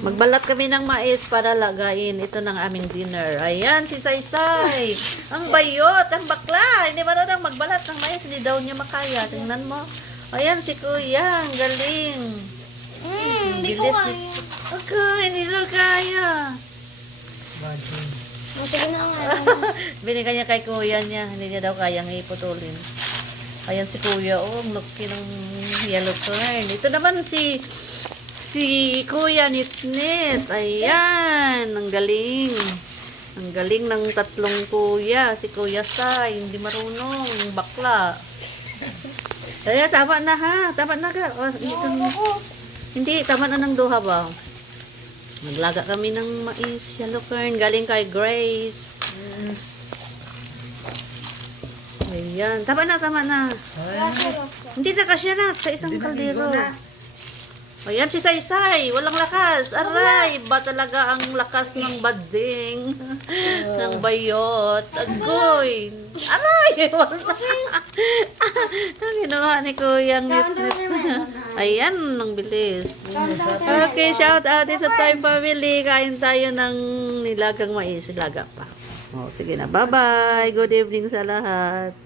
Magbalat kami ng mais para lagayin. Ito ng aming dinner. Ayan, si Saysay. Ang bayot, ang bakla. Hindi marunong magbalat ng mais. Hindi daw niya makaya. Tingnan mo. Ayan, si Kuya. Ang galing. Hindi ko kaya. Okay, hindi daw kaya. Sige na nga. Binigay niya kay Kuya niya. Hindi niya daw kayang iputulin. Ayan si Kuya. Oh, ang laki ng yellow corn. Ito naman si Kuya Nitnit. Ayan. Ang galing. Ang galing ng tatlong kuya. Si Kuya Sai. Hindi marunong. Bakla. Kaya tama na ha. Tama na ka. Oh, hindi. Tama na ng duha ba? Naglaga kami ng mais. Yellow corn. Galing kay Grace. Ayan. Tama na, tama na. Hindi na kasya na sa isang kaldero. Ayan si Saysay. Walang lakas. Aray. Ba talaga ang lakas ng bading. Ng bayot. Agoy. Aray. Wala. Ang ginawa ni Kuyang Nitnit. Ayan. Ang bilis. Okay. Shout out sa Time Family. Kain tayo ng nilagang mais. Nilaga pa. Oh, sige na. Bye-bye. Good evening sa lahat.